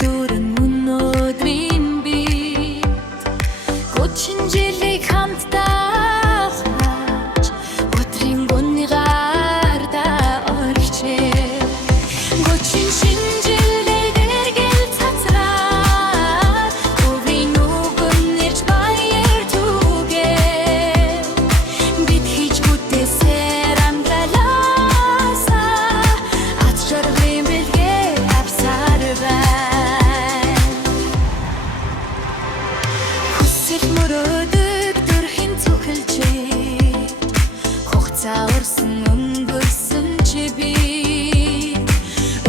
дүүрэн өнөөдрийн бит гучин жилийг хамтдаа өдрийн гүнний гарда орчээ гучин шинжилээд эргэл цацраа өвийн нүгэн ирж баяр түгээ бид хийж бүтээсээр амтралаасаа аз жаргалын бэлгээ авсаар байна хүсэл мөрөөдөг дөрхийн цохилжээ хугацаа урсан өнгөрсөн чи би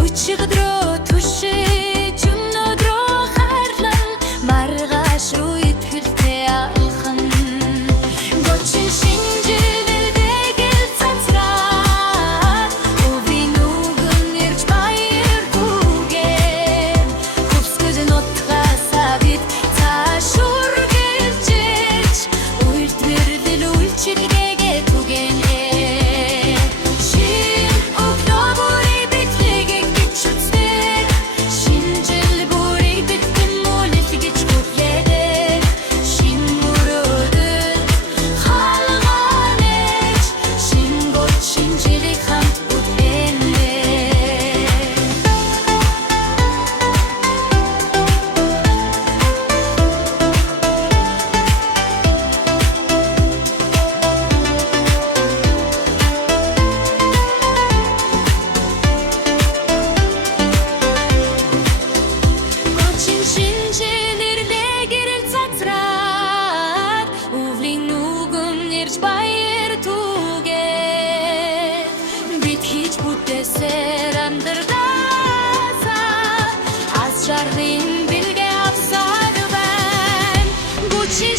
өчигдрөө түшиж өнөөдрөө харлан маргааш руу итгэлтэй алхан гочин шинжилдэг цацраа өвийн нүгэн ирж баяр түгээ хүсгэн утгасаа бид цааш үргэлжлэж үйлдвэрлэл үйлчилгээгээ түгэнэ шин октябрь битлэгийг гэж үздэг шинжил бүрийг бэлтгэн мөлөл гэж хүлээдэг шин мөрөөдөд хаалгаан ээж шин гол шинжилийг хамт бүтээнэ гочин шинжилэр гэрэл цацраад өвлийн нүгэн ирж баяр түгээ бид хийж бүтээсээр амьдралаасаа аз жаргалын бэлгээ авсаар байна гучин